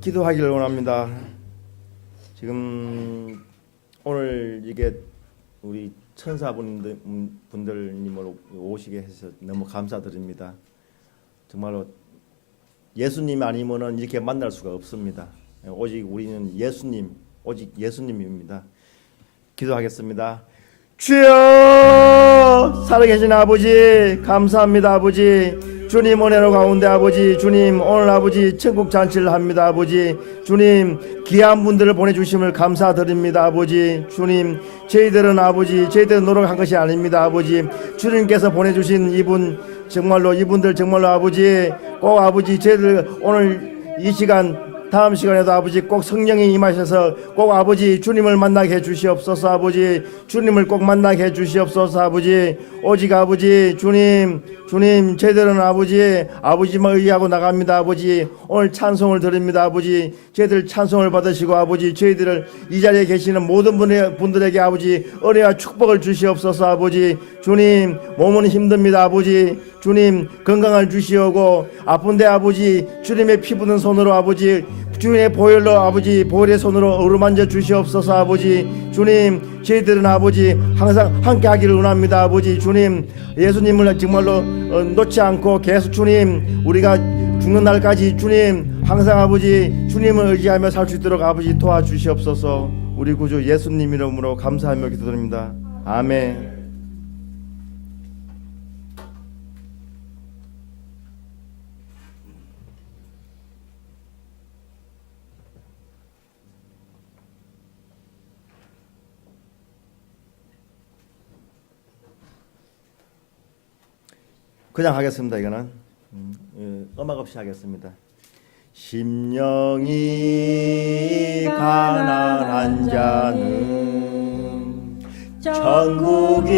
기도하기를 원합니다. 지금 오늘 이게 우리 천사분들님으로 오시게 해서 너무 감사드립니다. 정말로 예수님 아니면은 이렇게 만날 수가 없습니다. 오직 우리는 예수님, 오직 예수님입니다. 기도하겠습니다. 주여, 살아계신 아버지 감사합니다. 아버지 주님 은혜로 가운데 아버지 주님 오늘 아버지 천국 잔치를 합니다. 아버지 주님 귀한 분들을 보내주심을 감사드립니다. 아버지 주님 저희들은 노력한 것이 아닙니다. 아버지 주님께서 보내주신 이분 정말로 이분들 정말로 아버지 꼭 아버지 저희들 오늘 이 시간 다음 시간에도 아버지 꼭 성령이 임하셔서 꼭 아버지 주님을 만나게 해주시옵소서. 아버지 주님을 꼭 만나게 해주시옵소서. 아버지 오직 아버지 주님 저희들은 아버지만 의지하고 나갑니다. 아버지 오늘 찬송을 드립니다. 아버지 저희들 찬송을 받으시고 아버지 저희들을 이 자리에 계시는 모든 분들에게 아버지 은혜와 축복을 주시옵소서. 아버지 주님 몸은 힘듭니다. 아버지 주님 건강을 주시오고 아픈데 아버지 주님의 피 묻은 손으로 아버지 주님의 보혈로 아버지 보혈의 손으로 어루만져 주시옵소서. 아버지 주님 저희들은 아버지 항상 함께 하기를 원합니다. 아버지 주님 예수님을 정말로 놓지 않고 계속 주님 우리가 죽는 날까지 주님 항상 아버지 주님을 의지하며 살 수 있도록 아버지 도와주시옵소서. 우리 구주 예수님 이름으로 감사하며 기도드립니다. 아멘. 그냥 하겠습니다. 이거는 음악 없이 하겠습니다. 심령이 가난한 자는 천국이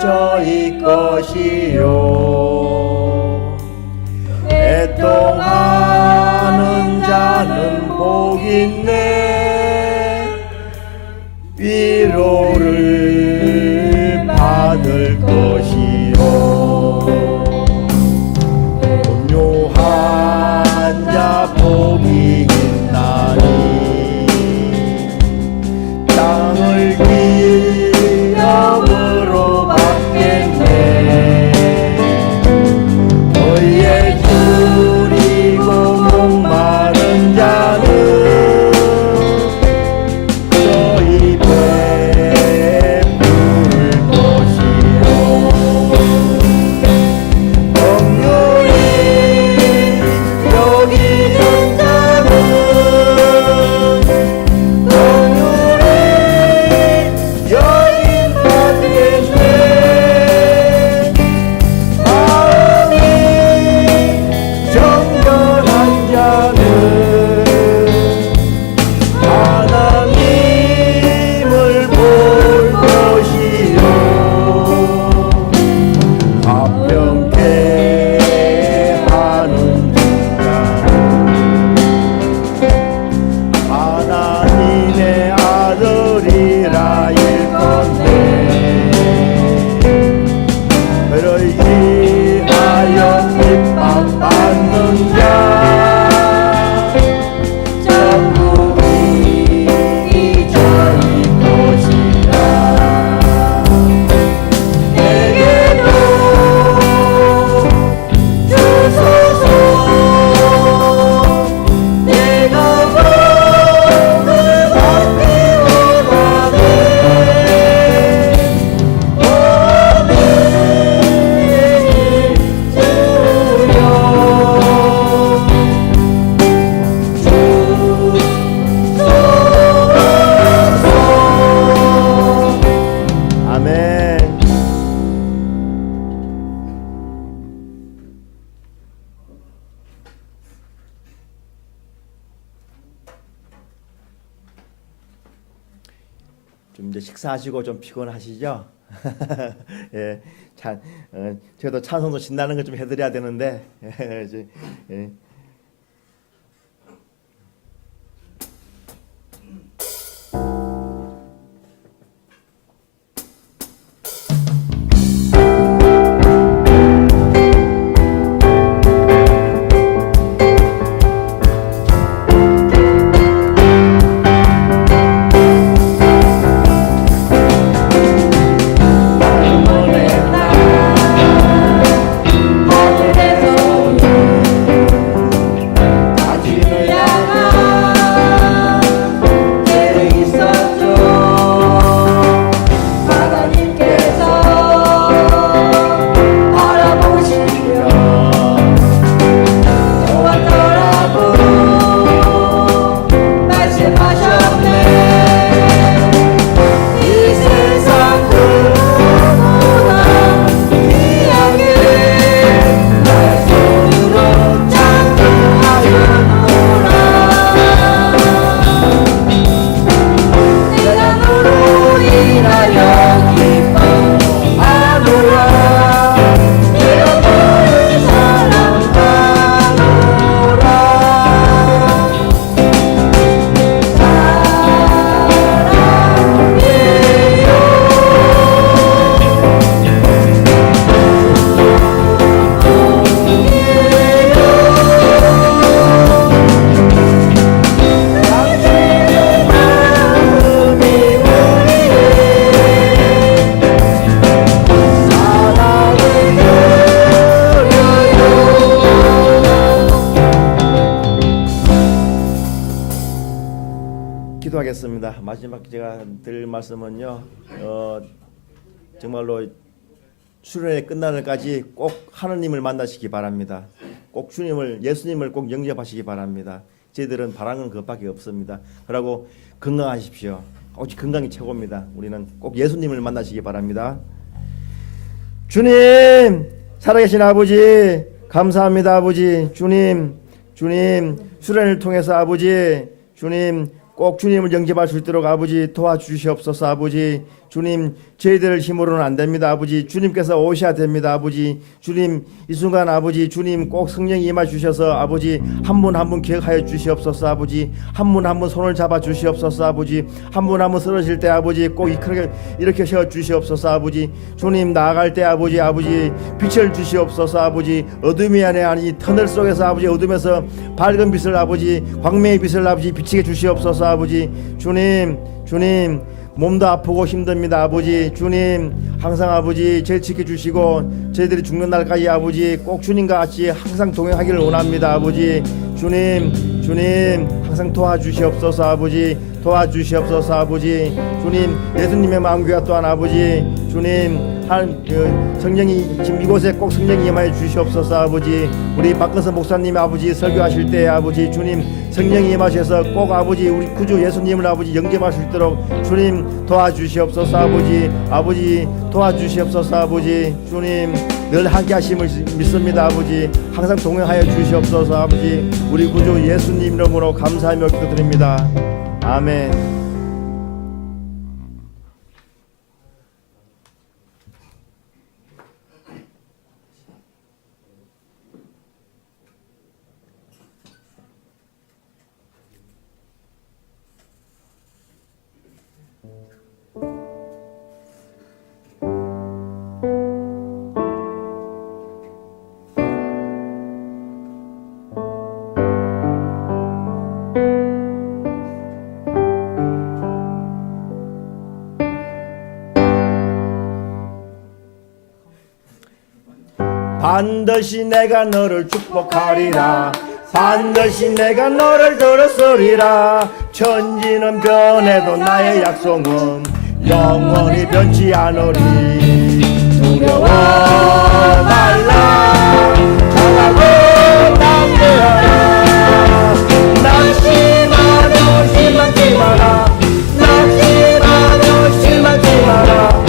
저희 것이요 애통하는 자는 복 있네 좀 이제 식사하시고 좀 피곤하시죠? 예, 저도 찬송도 신나는 거 좀 해드려야 되는데, 예. 기도하겠습니다. 마지막 제가 드릴 말씀은요, 정말로 수련회 끝나는 날까지 꼭 하느님을 만나시기 바랍니다. 꼭 주님을, 예수님을 꼭 영접하시기 바랍니다. 저희들은 바라는 것밖에 없습니다. 그러고 건강하십시오. 오직 건강이 최고입니다. 우리는 꼭 예수님을 만나시기 바랍니다. 주님, 살아계신 아버지 감사합니다. 아버지 주님 수련을 통해서 아버지 주님 꼭 주님을 영접할 수 있도록 아버지 도와주시옵소서. 아버지 주님, 저희들 힘으로는 안 됩니다. 아버지 주님께서 오셔야 됩니다. 아버지 주님, 이 순간 아버지 주님 꼭 성령이 임하 주셔서 아버지 한 분 한 분 기억하여 주시옵소서. 아버지 한 분 한 분 손을 잡아 주시옵소서. 아버지 한 분 한 분 쓰러질 때 아버지 꼭 이렇게 세워 주시옵소서. 아버지 주님, 나아갈 때 아버지 빛을 주시옵소서. 아버지 어둠이 아니 터널 속에서 아버지 어둠에서 밝은 빛을 아버지 광명의 빛을 아버지 비치게 주시옵소서. 아버지 주님 몸도 아프고 힘듭니다. 아버지 주님, 항상 아버지 저희 지켜주시고 저희들이 죽는 날까지 아버지 꼭 주님과 같이 항상 동행하기를 원합니다. 아버지 주님 항상 도와주시옵소서. 아버지 도와주시옵소서. 아버지 주님, 예수님의 마음교회 또한 아버지 주님 성령이 지금 이곳에 꼭 성령이 임하여 주시옵소서. 아버지 우리 박근서 목사님 아버지 설교하실 때 아버지 주님 성령이 임하셔서 꼭 아버지 우리 구주 예수님을 아버지 영접할 수 있도록 주님 도와주시옵소서. 아버지 도와주시옵소서. 아버지 주님 늘 함께 하심을 믿습니다. 아버지 항상 동행하여 주시옵소서. 아버지 우리 구주 예수님 이름으로 감사하며 기도드립니다. 아멘. 반드시 내가 너를 축복하리라. 반드시 내가 너를 들었으리라. 천지는 변해도 나의 약속은 영원히 변치 않으리. 두려워 말라. 잘하고 담대하라. 낙심하고 실망치 마라. 낙심하고 실망치 마라.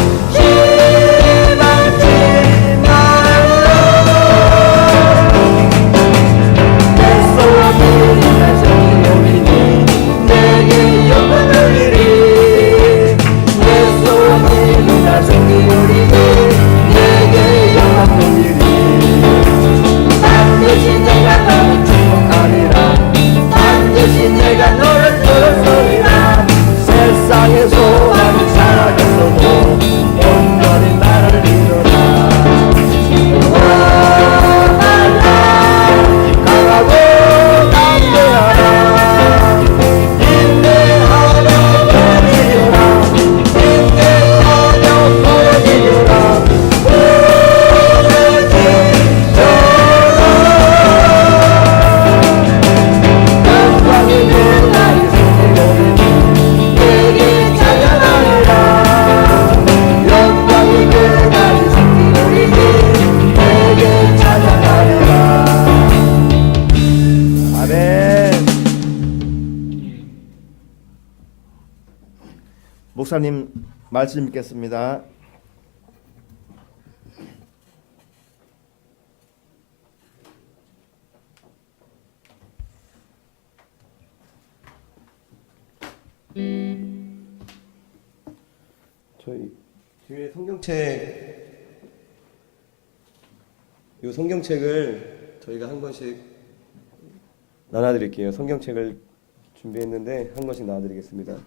목사님 말씀 읽겠습니다. 저희 뒤에 이 성경책을 저희가 한 권씩 나눠드릴게요. 성경책을 준비했는데 한 권씩 나눠드리겠습니다.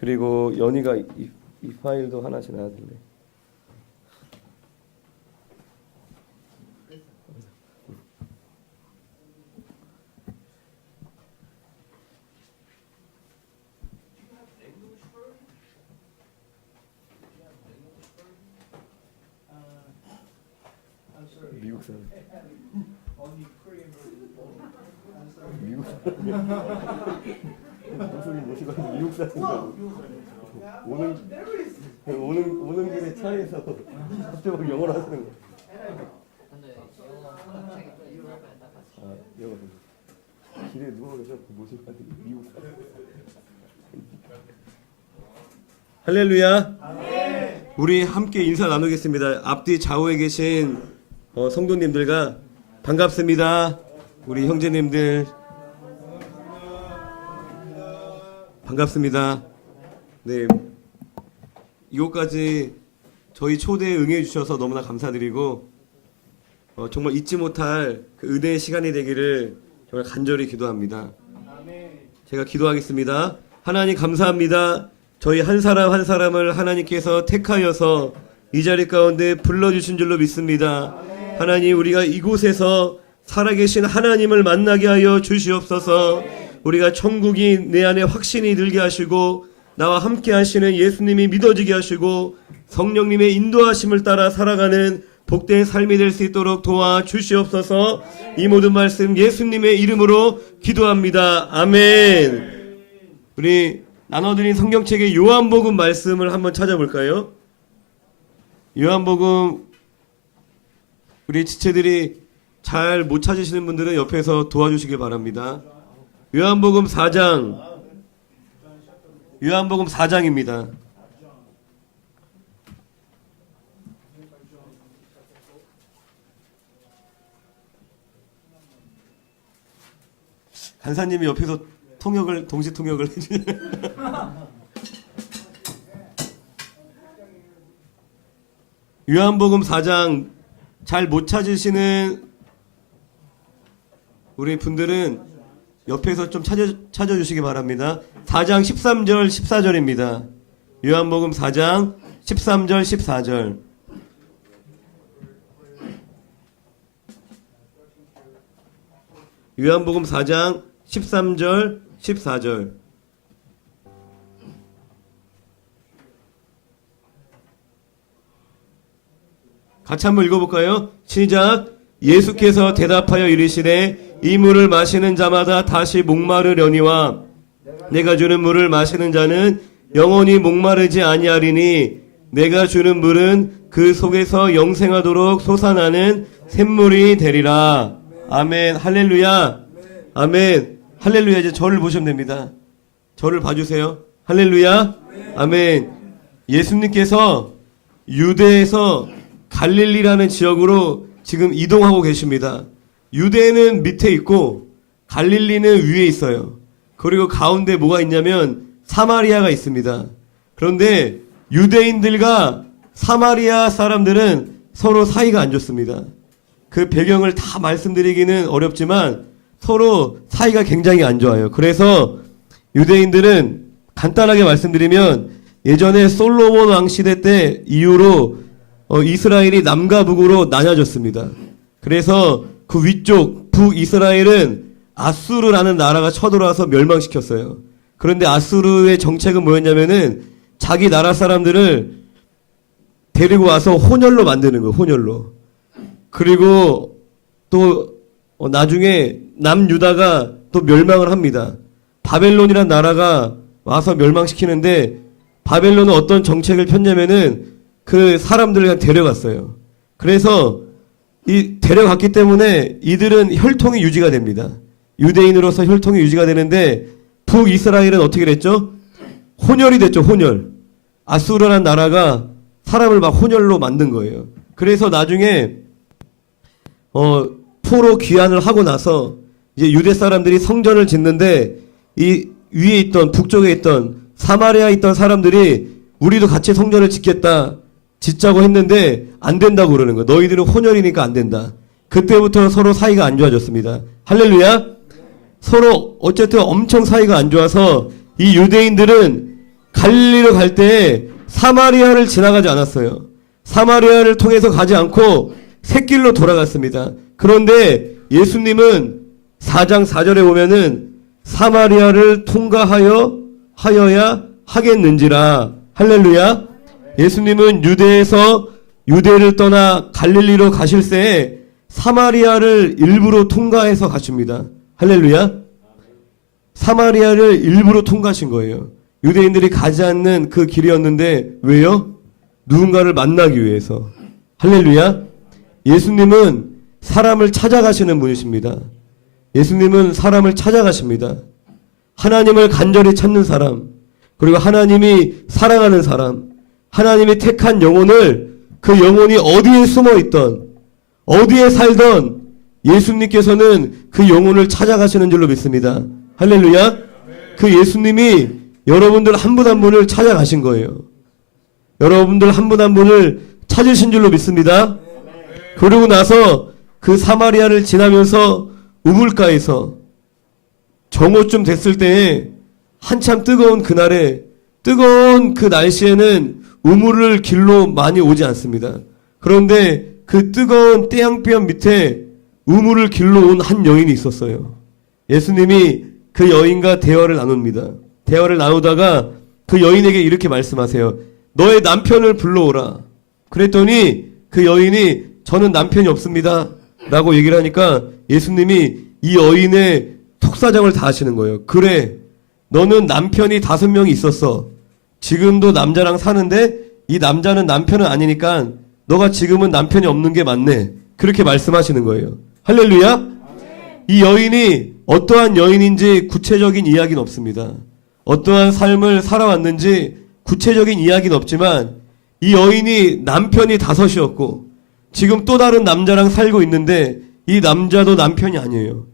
그리고 연희가 이 파일도 하나씩 나눠드릴래. 미국 사람. 미국 사람. 목소리 모시고 미국 사람. 오는 길에 차에서 갑자기 영어로 하시는 거. 아, 영어. 길에 누워 계셔 모시고 미국 사람. 할렐루야. 우리 함께 인사 나누겠습니다. 앞뒤 좌우에 계신 성도님들과 반갑습니다. 우리 형제님들 반갑습니다. 네, 이곳까지 저희 초대에 응해 주셔서 너무나 감사드리고 정말 잊지 못할 그 은혜의 시간이 되기를 정말 간절히 기도합니다. 제가 기도하겠습니다. 하나님 감사합니다. 저희 한 사람 한 사람을 하나님께서 택하여서 이 자리 가운데 불러주신 줄로 믿습니다. 하나님, 우리가 이곳에서 살아계신 하나님을 만나게 하여 주시옵소서. 우리가 천국이 내 안에 확신이 들게 하시고 나와 함께 하시는 예수님이 믿어지게 하시고 성령님의 인도하심을 따라 살아가는 복된 삶이 될 수 있도록 도와주시옵소서. 이 모든 말씀 예수님의 이름으로 기도합니다. 아멘. 우리 나눠드린 성경책의 요한복음 말씀을 한번 찾아볼까요? 요한복음, 우리 지체들이 잘 못 찾으시는 분들은 옆에서 도와주시길 바랍니다. 요한복음 4장, 요한복음 4장입니다. 간사님이 옆에서 동시 통역을 해주세요. 요한복음 4장 잘 못 찾으시는 우리 분들은 옆에서 좀 찾아주시기 바랍니다. 4장 13절 14절입니다. 요한복음 4장 13절 14절. 요한복음 4장 13절 14절. 같이 한번 읽어볼까요? 시작. 예수께서 대답하여 이르시되 이 물을 마시는 자마다 다시 목마르려니와 내가 주는 물을 마시는 자는 영원히 목마르지 아니하리니 내가 주는 물은 그 속에서 영생하도록 솟아나는 샘물이 되리라. 아멘. 할렐루야. 아멘. 할렐루야. 이제 저를 보시면 됩니다. 저를 봐주세요. 할렐루야. 아멘. 예수님께서 유대에서 갈릴리라는 지역으로 지금 이동하고 계십니다. 유대는 밑에 있고 갈릴리는 위에 있어요. 그리고 가운데 뭐가 있냐면 사마리아가 있습니다. 그런데 유대인들과 사마리아 사람들은 서로 사이가 안 좋습니다. 그 배경을 다 말씀드리기는 어렵지만 서로 사이가 굉장히 안 좋아요. 그래서 유대인들은 간단하게 말씀드리면 예전에 솔로몬 왕 시대 때 이후로 이스라엘이 남과 북으로 나뉘어졌습니다. 그래서 그 위쪽 북이스라엘은 아수르라는 나라가 쳐들어와서 멸망시켰어요. 그런데 아수르의 정책은 뭐였냐면은 자기 나라 사람들을 데리고 와서 혼혈로 만드는 거예요. 혼혈로. 그리고 또 나중에 남유다가 또 멸망을 합니다. 바벨론이라는 나라가 와서 멸망시키는데 바벨론은 어떤 정책을 폈냐면은 그 사람들을 그냥 데려갔어요. 그래서 이 데려갔기 때문에 이들은 혈통이 유지가 됩니다. 유대인으로서 혈통이 유지가 되는데 북이스라엘은 어떻게 됐죠? 혼혈이 됐죠. 혼혈. 아수르라는 나라가 사람을 막 혼혈로 만든 거예요. 그래서 나중에 포로 귀환을 하고 나서 이제 유대 사람들이 성전을 짓는데 이 위에 있던 북쪽에 있던 사마리아에 있던 사람들이 우리도 같이 성전을 짓자고 했는데 안 된다고 그러는 거예요. 너희들은 혼혈이니까 안 된다. 그때부터 서로 사이가 안 좋아졌습니다. 할렐루야. 서로 어쨌든 엄청 사이가 안 좋아서 이 유대인들은 갈릴리로 갈 때 사마리아를 지나가지 않았어요. 사마리아를 통해서 가지 않고 샛길로 돌아갔습니다. 그런데 예수님은 4장 4절에 보면은 사마리아를 통과하여야 하겠는지라. 할렐루야. 예수님은 유대를 떠나 갈릴리로 가실 때에 사마리아를 일부러 통과해서 가십니다. 할렐루야. 사마리아를 일부러 통과하신 거예요. 유대인들이 가지 않는 그 길이었는데 왜요? 누군가를 만나기 위해서. 할렐루야. 예수님은 사람을 찾아가시는 분이십니다. 예수님은 사람을 찾아가십니다. 하나님을 간절히 찾는 사람, 그리고 하나님이 사랑하는 사람, 하나님이 택한 영혼을 그 영혼이 어디에 숨어 있던, 어디에 살던 예수님께서는 그 영혼을 찾아가시는 줄로 믿습니다. 할렐루야. 그 예수님이 여러분들 한 분 한 분을 찾아가신 거예요. 여러분들 한 분 한 분을 찾으신 줄로 믿습니다. 그러고 나서 그 사마리아를 지나면서 우물가에서 정오쯤 됐을 때에 한참 뜨거운 그날에 뜨거운 그 날씨에는 우물을 길로 많이 오지 않습니다. 그런데 그 뜨거운 태양볕 밑에 우물을 길로 온 한 여인이 있었어요. 예수님이 그 여인과 대화를 나눕니다. 대화를 나누다가 그 여인에게 이렇게 말씀하세요. 너의 남편을 불러오라. 그랬더니 그 여인이 저는 남편이 없습니다 라고 얘기를 하니까 예수님이 이 여인의 톡사정을 다 하시는 거예요. 그래, 너는 남편이 5명이 있었어. 지금도 남자랑 사는데 이 남자는 남편은 아니니까 너가 지금은 남편이 없는 게 맞네. 그렇게 말씀하시는 거예요. 할렐루야. 이 여인이 어떠한 여인인지 구체적인 이야기는 없습니다. 어떠한 삶을 살아왔는지 구체적인 이야기는 없지만 이 여인이 남편이 5이었고 지금 또 다른 남자랑 살고 있는데 이 남자도 남편이 아니에요.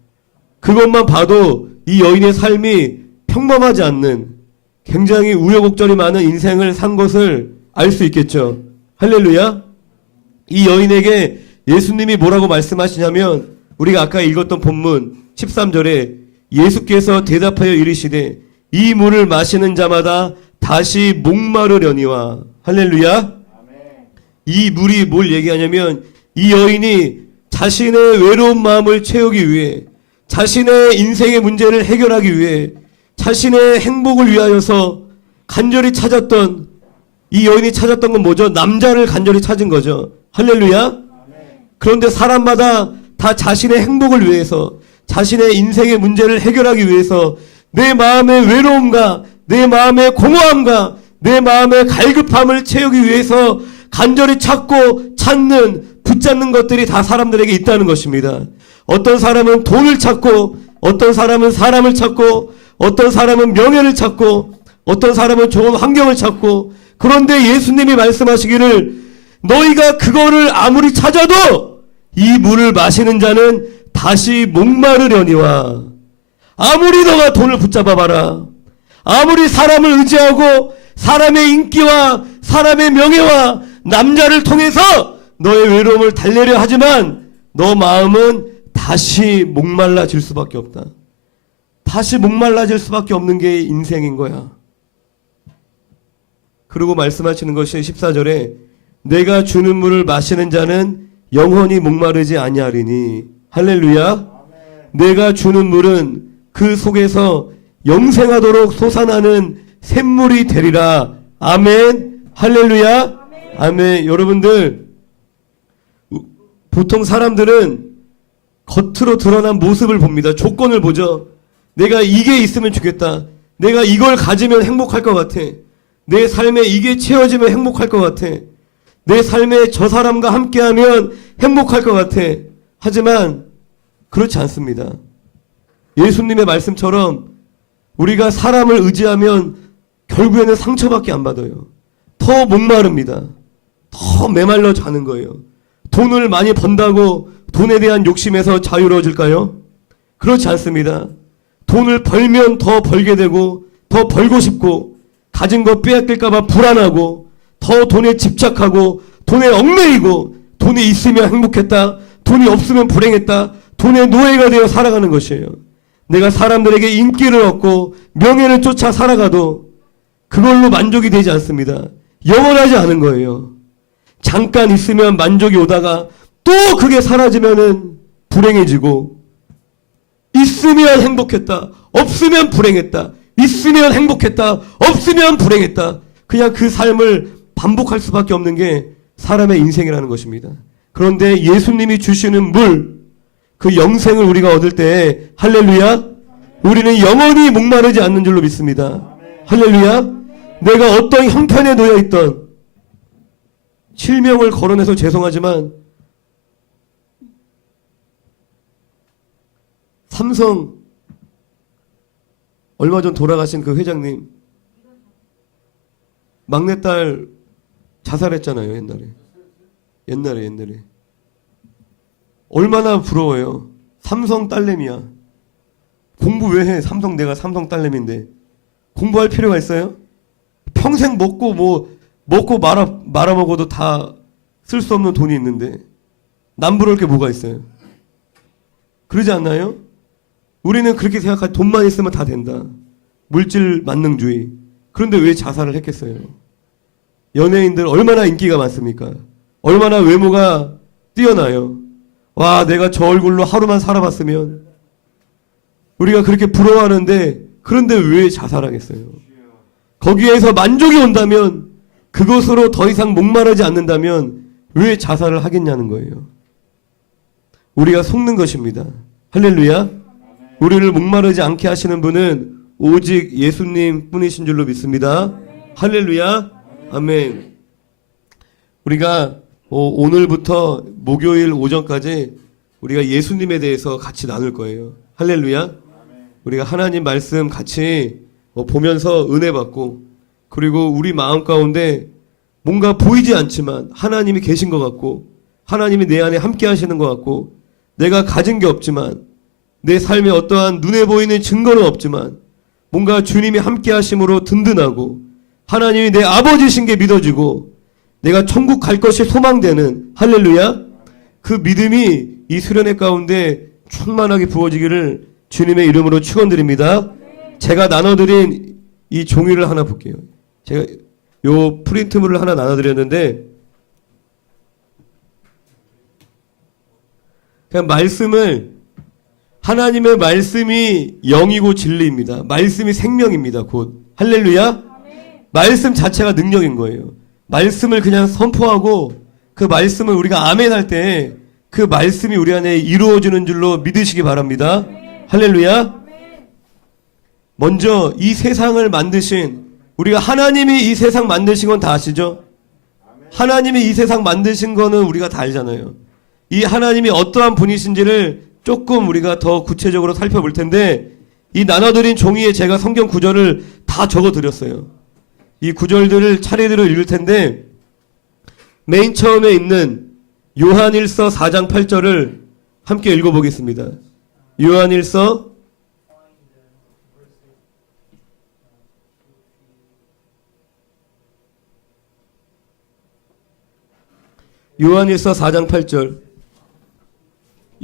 그것만 봐도 이 여인의 삶이 평범하지 않는 굉장히 우여곡절이 많은 인생을 산 것을 알 수 있겠죠. 할렐루야. 이 여인에게 예수님이 뭐라고 말씀하시냐면 우리가 아까 읽었던 본문 13절에 예수께서 대답하여 이르시되 이 물을 마시는 자마다 다시 목마르려니와. 할렐루야. 이 물이 뭘 얘기하냐면 이 여인이 자신의 외로운 마음을 채우기 위해, 자신의 인생의 문제를 해결하기 위해, 자신의 행복을 위하여서 간절히 찾았던, 이 여인이 찾았던 건 뭐죠? 남자를 간절히 찾은 거죠. 할렐루야. 그런데 사람마다 다 자신의 행복을 위해서, 자신의 인생의 문제를 해결하기 위해서 내 마음의 외로움과 내 마음의 공허함과 내 마음의 갈급함을 채우기 위해서 간절히 찾는 붙잡는 것들이 다 사람들에게 있다는 것입니다. 어떤 사람은 돈을 찾고, 어떤 사람은 사람을 찾고, 어떤 사람은 명예를 찾고, 어떤 사람은 좋은 환경을 찾고. 그런데 예수님이 말씀하시기를 너희가 그거를 아무리 찾아도 이 물을 마시는 자는 다시 목마르려니와. 아무리 너가 돈을 붙잡아봐라, 아무리 사람을 의지하고 사람의 인기와 사람의 명예와 남자를 통해서 너의 외로움을 달래려 하지만 너 마음은 다시 목말라질 수밖에 없다. 다시 목말라질 수밖에 없는 게 인생인 거야. 그리고 말씀하시는 것이 14절에 내가 주는 물을 마시는 자는 영원히 목마르지 아니하리니. 할렐루야. 내가 주는 물은 그 속에서 영생하도록 솟아나는 샘물이 되리라. 아멘. 할렐루야. 아멘. 여러분들, 보통 사람들은 겉으로 드러난 모습을 봅니다. 조건을 보죠. 내가 이게 있으면 좋겠다. 내가 이걸 가지면 행복할 것 같아. 내 삶에 이게 채워지면 행복할 것 같아. 내 삶에 저 사람과 함께하면 행복할 것 같아. 하지만 그렇지 않습니다. 예수님의 말씀처럼 우리가 사람을 의지하면 결국에는 상처밖에 안 받아요. 더 목마릅니다. 더 메말라 자는 거예요. 돈을 많이 번다고 돈에 대한 욕심에서 자유로워질까요? 그렇지 않습니다. 돈을 벌면 더 벌게 되고 더 벌고 싶고 가진 거 빼앗길까봐 불안하고 더 돈에 집착하고 돈에 얽매이고 돈이 있으면 행복했다. 돈이 없으면 불행했다. 돈의 노예가 되어 살아가는 것이에요. 내가 사람들에게 인기를 얻고 명예를 쫓아 살아가도 그걸로 만족이 되지 않습니다. 영원하지 않은 거예요. 잠깐 있으면 만족이 오다가 또 그게 사라지면은 불행해지고 있으면 행복했다. 없으면 불행했다. 있으면 행복했다. 없으면 불행했다. 그냥 그 삶을 반복할 수밖에 없는 게 사람의 인생이라는 것입니다. 그런데 예수님이 주시는 물, 그 영생을 우리가 얻을 때 할렐루야, 우리는 영원히 목마르지 않는 줄로 믿습니다. 할렐루야. 내가 어떤 형편에 놓여 있던 실명을 거론해서 죄송하지만 삼성 얼마 전 돌아가신 그 회장님 막내딸 자살했잖아요. 옛날에 얼마나 부러워요. 삼성 딸내미야. 공부 왜 해? 내가 삼성 딸내미인데 공부할 필요가 있어요? 평생 먹고 말아 먹어도 다 쓸 수 없는 돈이 있는데 남부러울 게 뭐가 있어요? 그러지 않나요? 우리는 그렇게 생각하지. 돈만 있으면 다 된다. 물질 만능주의. 그런데 왜 자살을 했겠어요? 연예인들 얼마나 인기가 많습니까? 얼마나 외모가 뛰어나요? 와, 내가 저 얼굴로 하루만 살아봤으면. 우리가 그렇게 부러워하는데 그런데 왜 자살하겠어요? 거기에서 만족이 온다면, 그것으로 더 이상 목마르지 않는다면 왜 자살을 하겠냐는 거예요. 우리가 속는 것입니다. 할렐루야. 우리를 목마르지 않게 하시는 분은 오직 예수님 뿐이신 줄로 믿습니다. 할렐루야. 아멘. 우리가 오늘부터 목요일 오전까지 우리가 예수님에 대해서 같이 나눌 거예요. 할렐루야. 우리가 하나님 말씀 같이 보면서 은혜 받고, 그리고 우리 마음 가운데 뭔가 보이지 않지만 하나님이 계신 것 같고, 하나님이 내 안에 함께 하시는 것 같고, 내가 가진 게 없지만, 내 삶에 어떠한 눈에 보이는 증거는 없지만 뭔가 주님이 함께 하심으로 든든하고 하나님이 내 아버지신 게 믿어지고 내가 천국 갈 것이 소망되는, 할렐루야, 그 믿음이 이 수련회 가운데 충만하게 부어지기를 주님의 이름으로 축원드립니다. 제가 나눠드린 이 종이를 하나 볼게요. 제가 요 프린트물을 하나 나눠드렸는데, 그냥 말씀을, 하나님의 말씀이 영이고 진리입니다. 말씀이 생명입니다. 곧 할렐루야. 말씀 자체가 능력인 거예요. 말씀을 그냥 선포하고 그 말씀을 우리가 아멘 할 때 그 말씀이 우리 안에 이루어지는 줄로 믿으시기 바랍니다. 할렐루야. 먼저 이 세상을 만드신, 우리가 하나님이 이 세상 만드신 건 다 아시죠? 하나님이 이 세상 만드신 거는 우리가 다 알잖아요. 이 하나님이 어떠한 분이신지를 조금 우리가 더 구체적으로 살펴볼 텐데, 이 나눠드린 종이에 제가 성경 구절을 다 적어드렸어요. 이 구절들을 차례대로 읽을 텐데, 맨 처음에 있는 요한일서 4장 8절을 함께 읽어보겠습니다. 요한일서 4장 8절.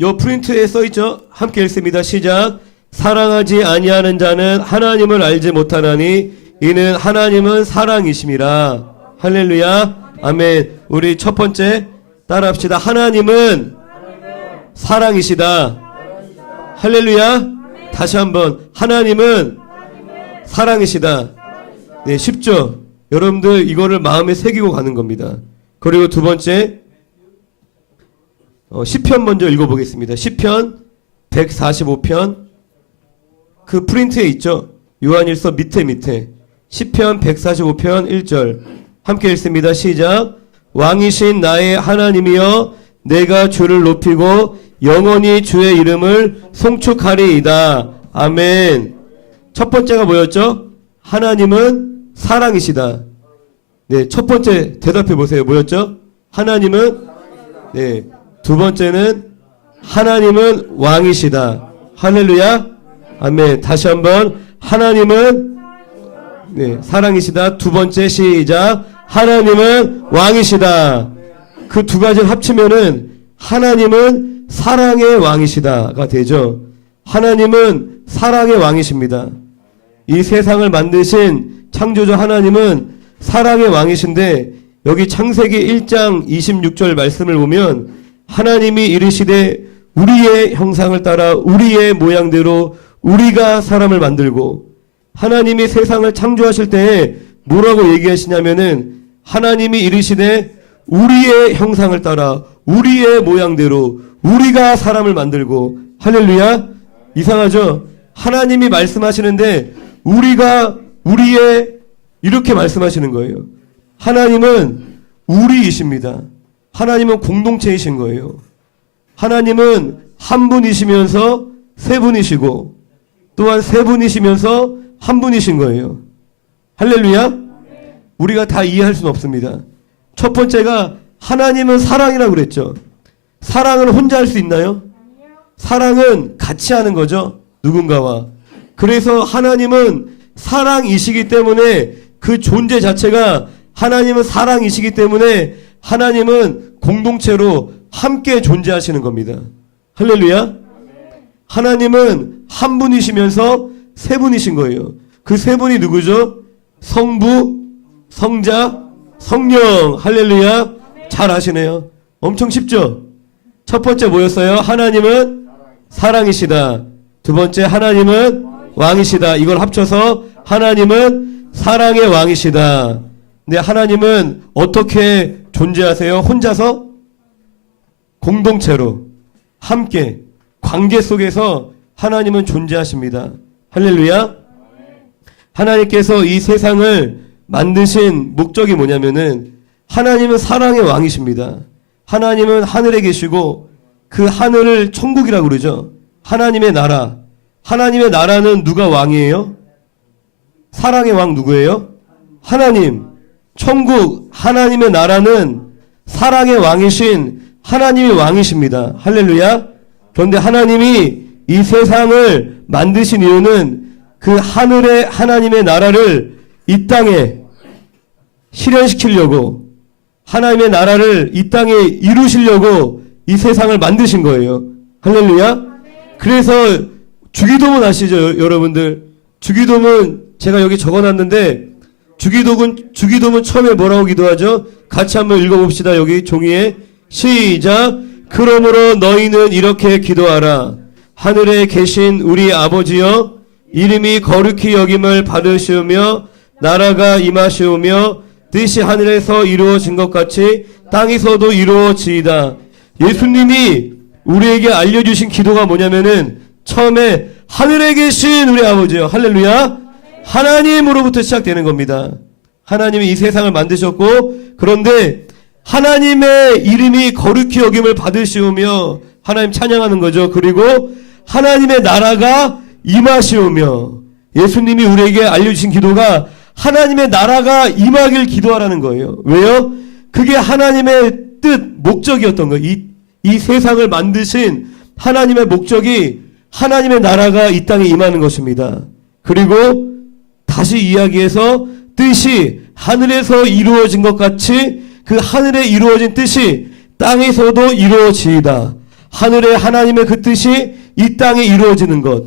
요 프린트에 써있죠? 함께 읽습니다. 시작. 사랑하지 아니하는 자는 하나님을 알지 못하나니 이는 하나님은 사랑이심이라. 할렐루야. 아멘. 우리 첫 번째 따라합시다. 하나님은 사랑이시다. 할렐루야. 다시 한번. 하나님은 사랑이시다. 네, 쉽죠? 여러분들 이거를 마음에 새기고 가는 겁니다. 그리고 두 번째, 시편 먼저 읽어보겠습니다. 시편 145편, 그 프린트에 있죠? 요한일서 밑에 시편 145편 1절 함께 읽습니다. 시작. 왕이신 나의 하나님이여, 내가 주를 높이고 영원히 주의 이름을 송축하리이다. 아멘. 첫 번째가 뭐였죠? 하나님은 사랑이시다. 네, 첫 번째 대답해 보세요. 뭐였죠? 하나님은 네, 두 번째는 하나님은 왕이시다. 할렐루야. 아멘. 다시 한번 하나님은 네, 사랑이시다. 두 번째 시작. 하나님은 왕이시다. 그 두 가지를 합치면은 하나님은 사랑의 왕이시다가 되죠. 하나님은 사랑의 왕이십니다. 이 세상을 만드신 창조주 하나님은 사랑의 왕이신데 여기 창세기 1장 26절 말씀을 보면 하나님이 이르시되 우리의 형상을 따라 우리의 모양대로 우리가 사람을 만들고 하나님이 세상을 창조하실 때 뭐라고 얘기하시냐면은 하나님이 이르시되 우리의 형상을 따라 우리의 모양대로 우리가 사람을 만들고 할렐루야. 이상하죠? 하나님이 말씀하시는데 우리가 우리의 이렇게 말씀하시는 거예요. 하나님은 우리이십니다. 하나님은 공동체이신 거예요. 하나님은 한 분이시면서 세 분이시고 또한 세 분이시면서 한 분이신 거예요. 할렐루야. 우리가 다 이해할 수는 없습니다. 첫 번째가 하나님은 사랑이라고 그랬죠. 사랑은 혼자 할 수 있나요? 사랑은 같이 하는 거죠. 누군가와. 그래서 하나님은 사랑이시기 때문에 그 존재 자체가 하나님은 사랑이시기 때문에 하나님은 공동체로 함께 존재하시는 겁니다. 할렐루야. 하나님은 한 분이시면서 세 분이신 거예요. 그 세 분이 누구죠? 성부, 성자, 성령. 할렐루야. 잘 아시네요. 엄청 쉽죠? 첫 번째 뭐였어요? 하나님은 사랑이시다. 두 번째 하나님은 왕이시다. 이걸 합쳐서 하나님은 사랑의 왕이시다. 근데 하나님은 어떻게 존재하세요? 혼자서? 공동체로 함께 관계 속에서 하나님은 존재하십니다. 할렐루야. 하나님께서 이 세상을 만드신 목적이 뭐냐면은 하나님은 사랑의 왕이십니다. 하나님은 하늘에 계시고 그 하늘을 천국이라고 그러죠. 하나님의 나라. 하나님의 나라는 누가 왕이에요? 사랑의 왕 누구예요? 하나님. 천국 하나님의 나라는 사랑의 왕이신 하나님이 왕이십니다. 할렐루야. 그런데 하나님이 이 세상을 만드신 이유는 그 하늘의 하나님의 나라를 이 땅에 실현시키려고 하나님의 나라를 이 땅에 이루시려고 이 세상을 만드신 거예요. 할렐루야. 그래서 주기도문 아시죠, 여러분들? 주기도문 제가 여기 적어놨는데 주기도문 처음에 뭐라고 기도하죠? 같이 한번 읽어봅시다. 여기 종이에 시작. 그러므로 너희는 이렇게 기도하라. 하늘에 계신 우리 아버지여, 이름이 거룩히 여김을 받으시오며 나라가 임하시오며 뜻이 하늘에서 이루어진 것 같이 땅에서도 이루어지이다. 예수님이 우리에게 알려주신 기도가 뭐냐면은 처음에 하늘에 계신 우리 아버지요. 할렐루야. 하나님으로부터 시작되는 겁니다. 하나님이 이 세상을 만드셨고 그런데 하나님의 이름이 거룩히 여김을 받으시오며 하나님 찬양하는 거죠. 그리고 하나님의 나라가 임하시오며 예수님이 우리에게 알려주신 기도가 하나님의 나라가 임하길 기도하라는 거예요. 왜요? 그게 하나님의 뜻, 목적이었던 거예요. 이 세상을 만드신 하나님의 목적이 하나님의 나라가 이 땅에 임하는 것입니다. 그리고 다시 이야기해서 뜻이 하늘에서 이루어진 것 같이 그 하늘에 이루어진 뜻이 땅에서도 이루어지이다. 하늘에 하나님의 그 뜻이 이 땅에 이루어지는 것.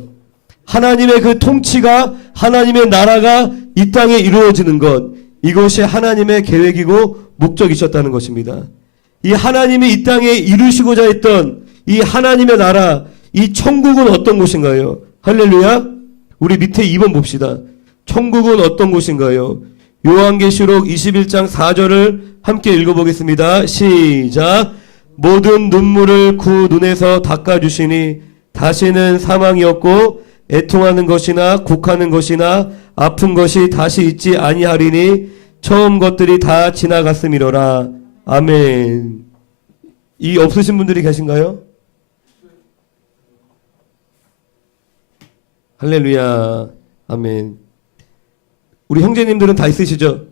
하나님의 그 통치가 하나님의 나라가 이 땅에 이루어지는 것. 이것이 하나님의 계획이고 목적이셨다는 것입니다. 이 하나님이 이 땅에 이루시고자 했던 이 하나님의 나라, 이 천국은 어떤 곳인가요? 할렐루야. 우리 밑에 2번 봅시다. 천국은 어떤 곳인가요? 요한계시록 21장 4절을 함께 읽어보겠습니다. 시작. 모든 눈물을 그 눈에서 닦아주시니 다시는 사망이 없고 애통하는 것이나 곡하는 것이나 아픈 것이 다시 있지 아니하리니 처음 것들이 다 지나갔음이로라. 아멘. 이 없으신 분들이 계신가요? 할렐루야. 아멘. 우리 형제님들은 다 있으시죠?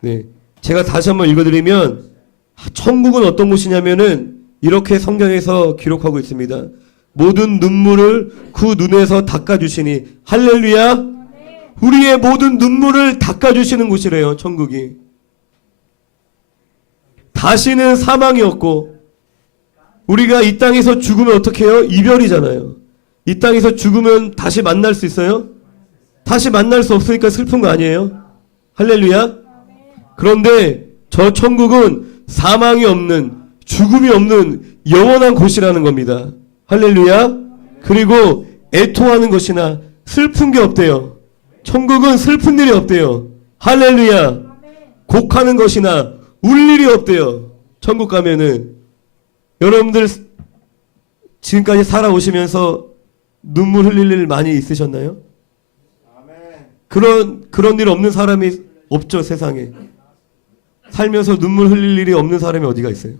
네. 제가 다시 한번 읽어드리면 천국은 어떤 곳이냐면은 이렇게 성경에서 기록하고 있습니다. 모든 눈물을 그 눈에서 닦아주시니 할렐루야. 우리의 모든 눈물을 닦아주시는 곳이래요. 천국이. 다시는 사망이 없고 우리가 이 땅에서 죽으면 어떻게 해요? 이별이잖아요. 이 땅에서 죽으면 다시 만날 수 있어요? 다시 만날 수 없으니까 슬픈 거 아니에요? 할렐루야. 그런데 저 천국은 사망이 없는, 죽음이 없는 영원한 곳이라는 겁니다. 할렐루야. 그리고 애통하는 것이나 슬픈 게 없대요. 천국은 슬픈 일이 없대요. 할렐루야. 곡하는 것이나 울 일이 없대요. 천국 가면은. 여러분들 지금까지 살아오시면서 눈물 흘릴 일 많이 있으셨나요? 그런 일 없는 사람이 없죠, 세상에. 살면서 눈물 흘릴 일이 없는 사람이 어디가 있어요?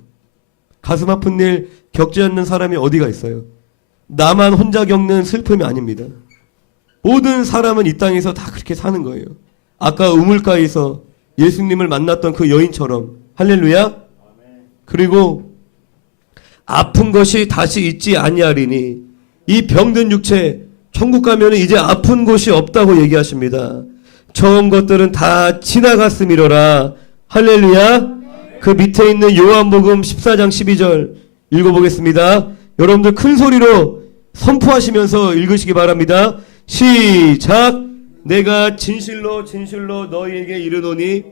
가슴 아픈 일 겪지 않는 사람이 어디가 있어요? 나만 혼자 겪는 슬픔이 아닙니다. 모든 사람은 이 땅에서 다 그렇게 사는 거예요. 아까 우물가에서 예수님을 만났던 그 여인처럼. 할렐루야. 그리고 아픈 것이 다시 있지 아니하리니 이 병든 육체 천국 가면 이제 아픈 곳이 없다고 얘기하십니다. 처음 것들은 다 지나갔음이로라. 할렐루야. 그 밑에 있는 요한복음 14장 12절 읽어보겠습니다. 여러분들 큰 소리로 선포하시면서 읽으시기 바랍니다. 시작. 내가 진실로 진실로 너희에게 이르노니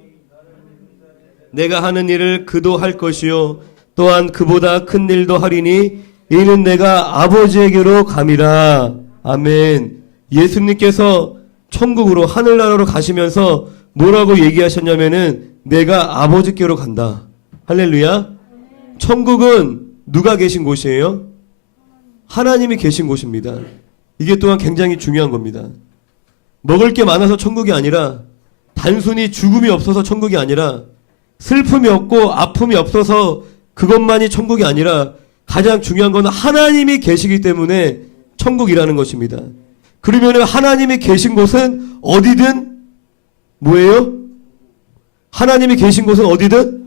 내가 하는 일을 그도 할 것이요 또한 그보다 큰 일도 하리니 이는 내가 아버지에게로 감이라. 아멘. 예수님께서 천국으로 하늘나라로 가시면서 뭐라고 얘기하셨냐면은 내가 아버지께로 간다. 할렐루야. 천국은 누가 계신 곳이에요? 하나님이 계신 곳입니다. 이게 또한 굉장히 중요한 겁니다. 먹을 게 많아서 천국이 아니라 단순히 죽음이 없어서 천국이 아니라 슬픔이 없고 아픔이 없어서 그것만이 천국이 아니라 가장 중요한 건 하나님이 계시기 때문에 천국이라는 것입니다. 그러면 하나님이 계신 곳은 어디든 뭐예요? 하나님이 계신 곳은 어디든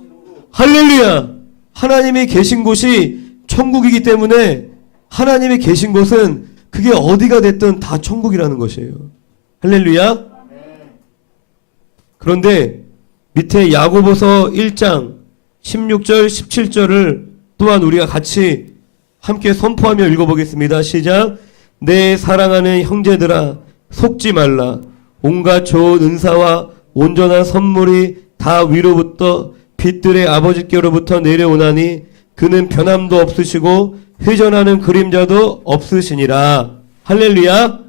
할렐루야. 하나님이 계신 곳이 천국이기 때문에 하나님이 계신 곳은 그게 어디가 됐든 다 천국이라는 것이에요. 할렐루야. 그런데 밑에 야고보서 1장 16절 17절을 또한 우리가 같이 함께 선포하며 읽어보겠습니다. 시작. 내 사랑하는 형제들아 속지 말라. 온갖 좋은 은사와 온전한 선물이 다 위로부터 빛들의 아버지께로부터 내려오나니 그는 변함도 없으시고 회전하는 그림자도 없으시니라. 할렐루야.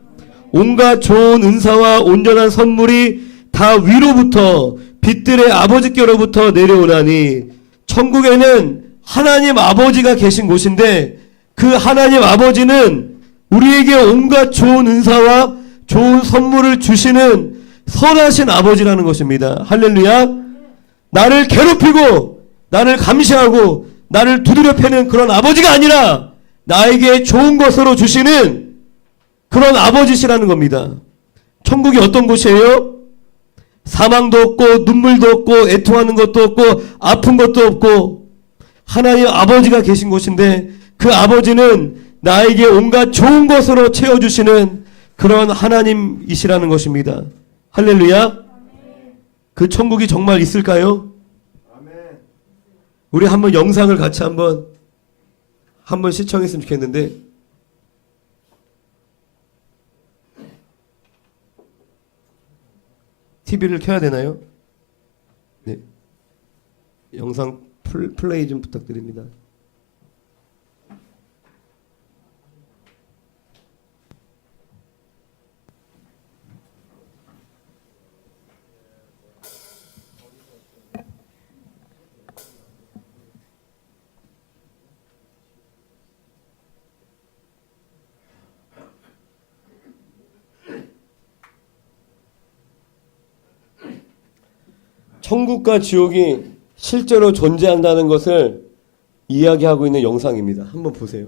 온갖 좋은 은사와 온전한 선물이 다 위로부터 빛들의 아버지께로부터 내려오나니 천국에는 하나님 아버지가 계신 곳인데 그 하나님 아버지는 우리에게 온갖 좋은 은사와 좋은 선물을 주시는 선하신 아버지라는 것입니다. 할렐루야. 나를 괴롭히고 나를 감시하고 나를 두드려 패는 그런 아버지가 아니라 나에게 좋은 것으로 주시는 그런 아버지시라는 겁니다. 천국이 어떤 곳이에요? 사망도 없고 눈물도 없고 애통하는 것도 없고 아픈 것도 없고 하나님 아버지가 계신 곳인데 그 아버지는 나에게 온갖 좋은 것으로 채워주시는 그런 하나님이시라는 것입니다. 할렐루야. 그 천국이 정말 있을까요? 우리 한번 영상을 같이 한번 시청했으면 좋겠는데 TV를 켜야 되나요? 네. 영상 플레이 좀 부탁드립니다. 천국과 지옥이 실제로 존재한다는 것을 이야기하고 있는 영상입니다. 한번 보세요.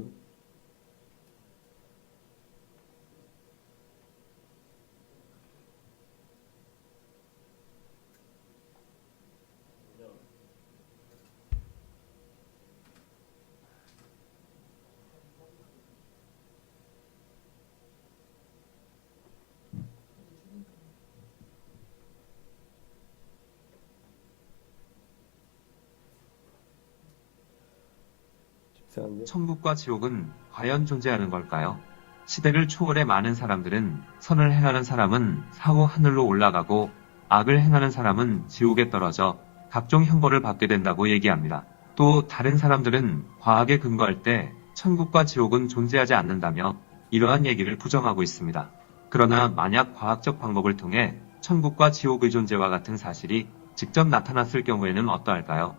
천국과 지옥은 과연 존재하는 걸까요? 시대를 초월해 많은 사람들은 선을 행하는 사람은 사후 하늘로 올라가고 악을 행하는 사람은 지옥에 떨어져 각종 형벌을 받게 된다고 얘기합니다. 또 다른 사람들은 과학에 근거할 때 천국과 지옥은 존재하지 않는다며 이러한 얘기를 부정하고 있습니다. 그러나 만약 과학적 방법을 통해 천국과 지옥의 존재와 같은 사실이 직접 나타났을 경우에는 어떠할까요?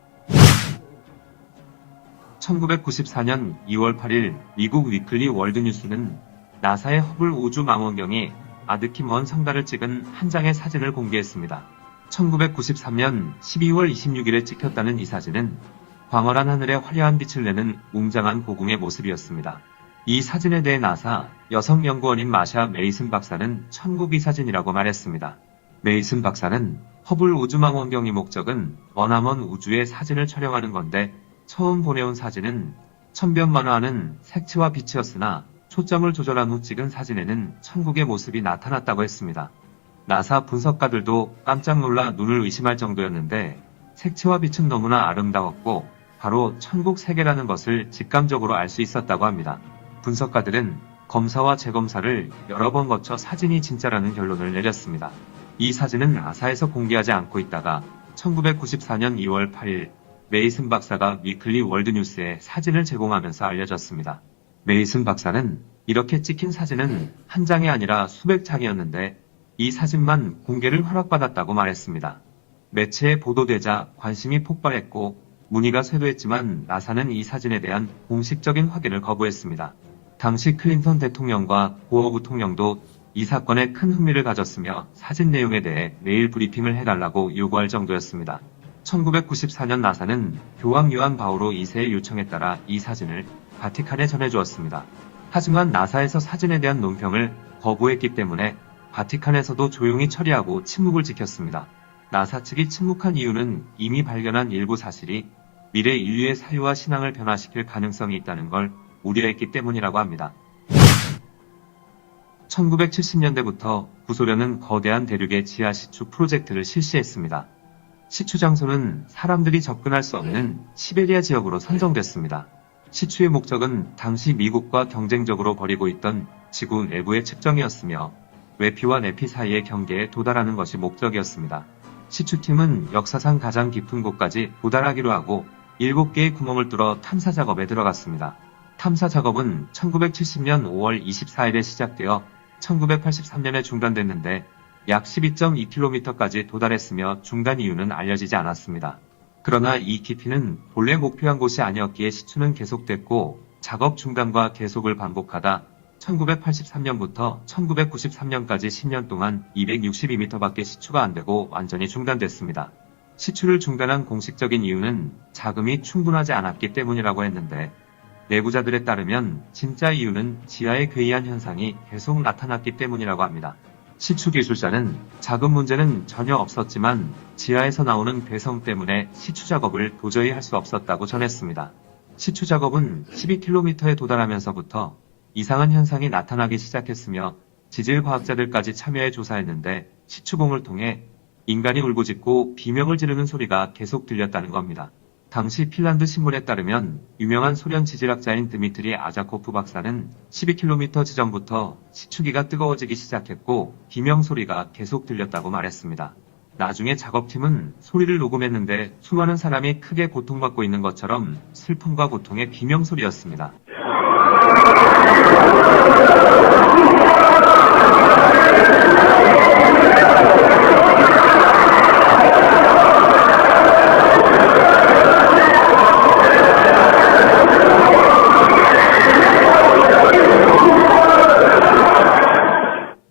1994년 2월 8일 미국 위클리 월드뉴스는 나사의 허블 우주망원경이 아득히 먼 성달을 찍은 한 장의 사진을 공개했습니다. 1993년 12월 26일에 찍혔다는 이 사진은 광활한 하늘에 화려한 빛을 내는 웅장한 고궁의 모습이었습니다. 이 사진에 대해 나사 여성 연구원인 마샤 메이슨 박사는 천국이 사진이라고 말했습니다. 메이슨 박사는 허블 우주망원경의 목적은 머나먼 우주의 사진을 촬영하는 건데 처음 보내온 사진은 천변만화하는 색채와 빛이었으나 초점을 조절한 후 찍은 사진에는 천국의 모습이 나타났다고 했습니다. 나사 분석가들도 깜짝 놀라 눈을 의심할 정도였는데 색채와 빛은 너무나 아름다웠고 바로 천국 세계라는 것을 직감적으로 알 수 있었다고 합니다. 분석가들은 검사와 재검사를 여러 번 거쳐 사진이 진짜라는 결론을 내렸습니다. 이 사진은 나사에서 공개하지 않고 있다가 1994년 2월 8일 메이슨 박사가 위클리 월드뉴스에 사진을 제공하면서 알려졌습니다. 메이슨 박사는 이렇게 찍힌 사진은 한 장이 아니라 수백 장이었는데 이 사진만 공개를 허락받았다고 말했습니다. 매체에 보도되자 관심이 폭발했고 문의가 쇄도했지만 나사는 이 사진에 대한 공식적인 확인을 거부했습니다. 당시 클린턴 대통령과 고어 부통령도 이 사건에 큰 흥미를 가졌으며 사진 내용에 대해 내일 브리핑을 해달라고 요구할 정도였습니다. 1994년 나사는 교황 요한 바오로 2세의 요청에 따라 이 사진을 바티칸에 전해주었습니다. 하지만 나사에서 사진에 대한 논평을 거부했기 때문에 바티칸에서도 조용히 처리하고 침묵을 지켰습니다. 나사 측이 침묵한 이유는 이미 발견한 일부 사실이 미래 인류의 사유와 신앙을 변화시킬 가능성이 있다는 걸 우려했기 때문이라고 합니다. 1970년대부터 구소련은 거대한 대륙의 지하 시추 프로젝트를 실시했습니다. 시추 장소는 사람들이 접근할 수 없는 시베리아 지역으로 선정됐습니다. 시추의 목적은 당시 미국과 경쟁적으로 벌이고 있던 지구 내부의 측정이었으며 외피와 내피 사이의 경계에 도달하는 것이 목적이었습니다. 시추팀은 역사상 가장 깊은 곳까지 도달하기로 하고 7개의 구멍을 뚫어 탐사 작업에 들어갔습니다. 탐사 작업은 1970년 5월 24일에 시작되어 1983년에 중단됐는데 약 12.2km까지 도달했으며 중단 이유는 알려지지 않았습니다. 그러나 이 깊이는 본래 목표한 곳이 아니었기에 시추는 계속됐고 작업 중단과 계속을 반복하다 1983년부터 1993년까지 10년 동안 262m밖에 시추가 안되고 완전히 중단됐습니다. 시추를 중단한 공식적인 이유는 자금이 충분하지 않았기 때문이라고 했는데 내부자들에 따르면 진짜 이유는 지하의 괴이한 현상이 계속 나타났기 때문이라고 합니다. 시추 기술자는 자금 문제는 전혀 없었지만 지하에서 나오는 괴성 때문에 시추 작업을 도저히 할 수 없었다고 전했습니다. 시추 작업은 12km에 도달하면서부터 이상한 현상이 나타나기 시작했으며 지질 과학자들까지 참여해 조사했는데 시추공을 통해 인간이 울부짖고 비명을 지르는 소리가 계속 들렸다는 겁니다. 당시 핀란드 신문에 따르면 유명한 소련 지질학자인 드미트리 아자코프 박사는 12km 지점부터 시추기가 뜨거워지기 시작했고 비명 소리가 계속 들렸다고 말했습니다. 나중에 작업팀은 소리를 녹음했는데 수많은 사람이 크게 고통받고 있는 것처럼 슬픔과 고통의 비명 소리였습니다.